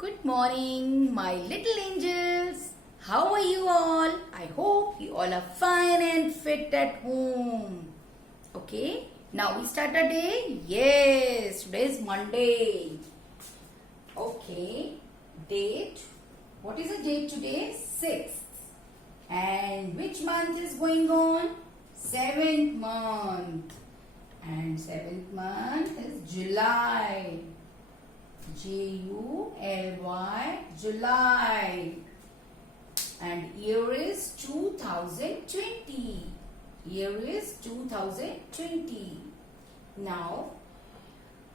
Good morning, my little angels. How are you all? I hope you all are fine and fit at home. Okay, now we start our day. Yes, today is Monday. Okay, date. What is the date today? 6th. And which month is going on? 7th month. And 7th month is July. July, July. And year is 2020. Year is 2020. Now,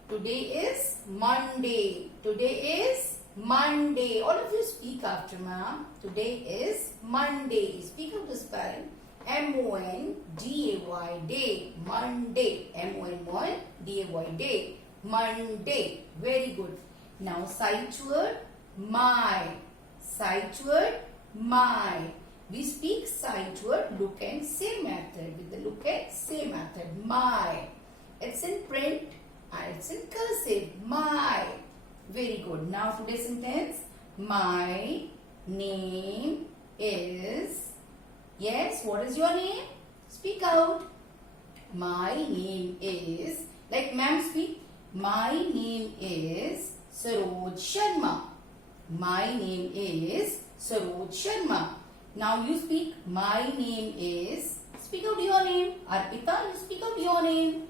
today is Monday. Today is Monday. All of you speak after ma'am. Today is Monday. Speak out the spelling. M-O-N-D-A-Y, day. Monday. M-O-N-D-A-Y, day. Monday. Very good. Now sight word, my. Sight word, my. We speak sight word, look and say method. With the look and say method, my. It's in print and it's in cursive, my. Very good. Now today's sentence, my name is. Yes, what is your name? Speak out. My name is. Like ma'am speak. My name is Saroj Sharma. My name is Saroj Sharma. Now you speak. My name is. Speak out your name. Arpita, you speak out your name.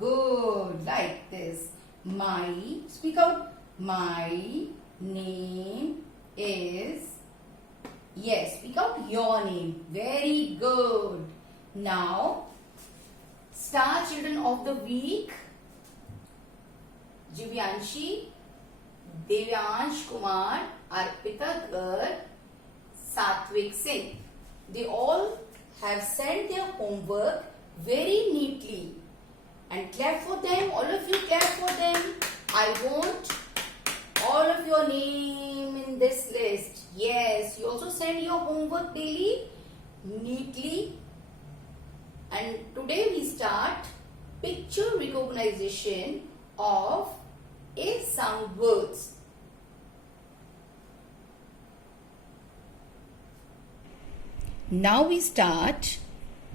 Good. Like this. My. Speak out. My name is. Yes. Speak out your name. Very good. Now, star children of the week. Jivyanshi, Devyansh Kumar, Arpita Garg, Satvik Singh. They all have sent their homework very neatly. And clap for them. All of you clap for them. I want all of your name in this list. Yes, you also send your homework daily, neatly. And today we start picture recognition of a sound words. Now we start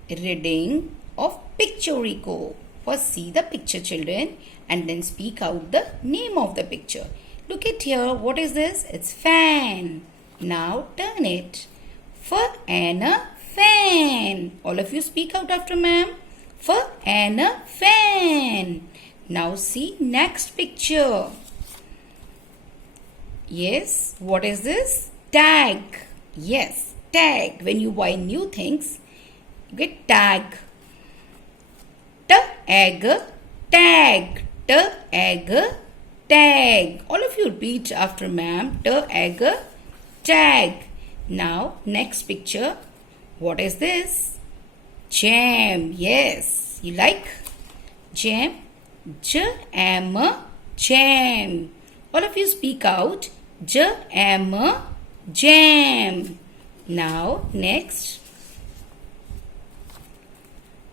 reading of picture reco. First see the picture children and then speak out the name of the picture. Look at here. What is this? It's fan. Now turn it. For an fan. All of you speak out after ma'am. For an fan. Now see next picture. Yes, what is this? Tag. Yes, tag. When you buy new things, you get tag. T-egg, tag. T-egg, tag. All of you repeat after ma'am. T-egg, tag. Now next picture. What is this? Jam. Yes, you like jam? Jam, jam. All of you speak out. Jam, jam. Now, next.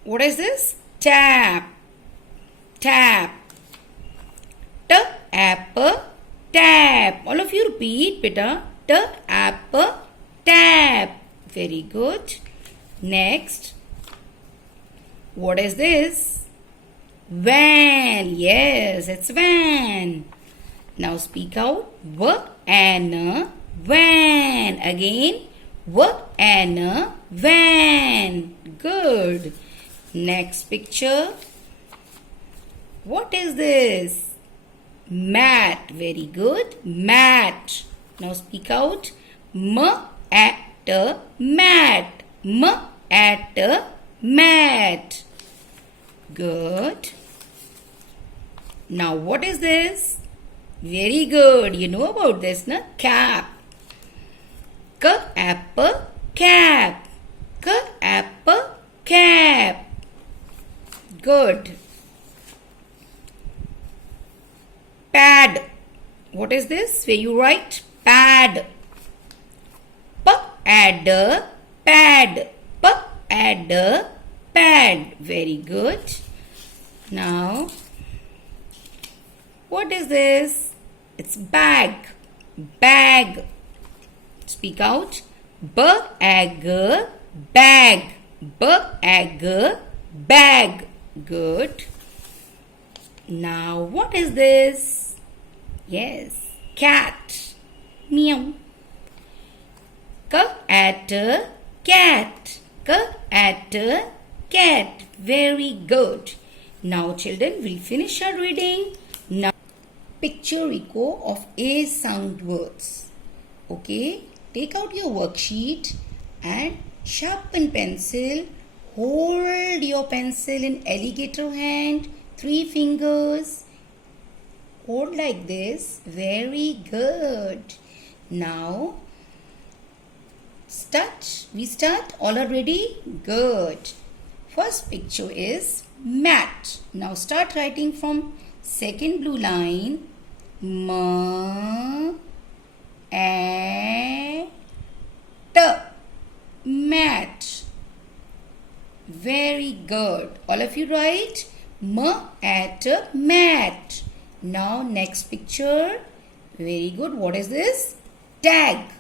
What is this? Tap, tap. Tap, tap. All of you repeat, beta. Tap, tap. Very good. Next. What is this? Van. Yes, it's van. Now speak out. V-an, van. Again. V-an, van. Good. Next picture. What is this? Mat. Very good. Mat. Now speak out. M-at, mat. M-at, mat. Good. Now what is this? Very good. You know about this, na? Cap. Cap, cap. Cap, cap. Good. Pad. What is this? Where you write pad. P-ad, pad. P-ad, pad. Very good. Now, what is this? It's bag. bag. Speak out. Bag, bag. Bag, bag. Good. Now what is this? Yes, cat. Meow. Cat. Cat. Cat. Very good. Now children, we'll finish our reading. Now picture echo of A sound words. Okay, take out your worksheet and sharpen pencil. Hold your pencil in alligator hand, 3 fingers. Hold like this. Very good. Now we start. All are ready? Good. First picture is mat. Now start writing from second blue line. Ma, a, t. Mat. Very good. All of you write ma, at, mat. Now next picture. Very good. What is this? Tag.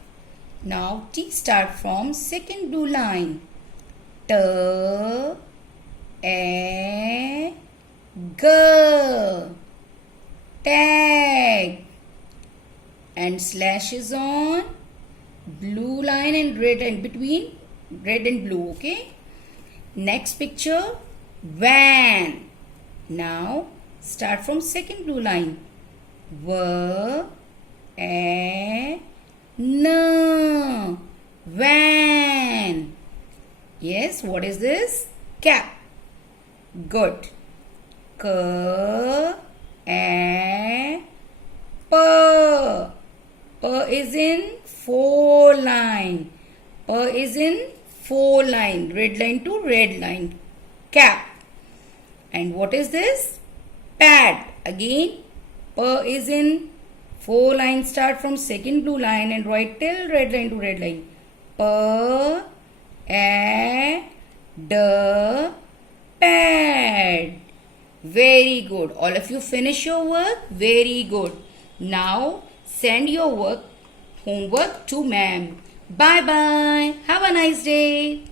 Now T start from second blue line. T, a, g. Tag. And slash is on blue line and red, and between red and blue. Okay. Next picture, van. Now start from second blue line. V, a, n. Van. Yes, what is this? Cap. Good. K, a, p. P is in 4 line. P is in 4 line. Red line to red line. Cap. And what is this? Pad. Again, P is in 4 line. Start from second blue line and write till red line to red line. P, a, d, pad. Very good. All of you finish your work. Very good. Now send your homework to ma'am. Bye bye. Have a nice day.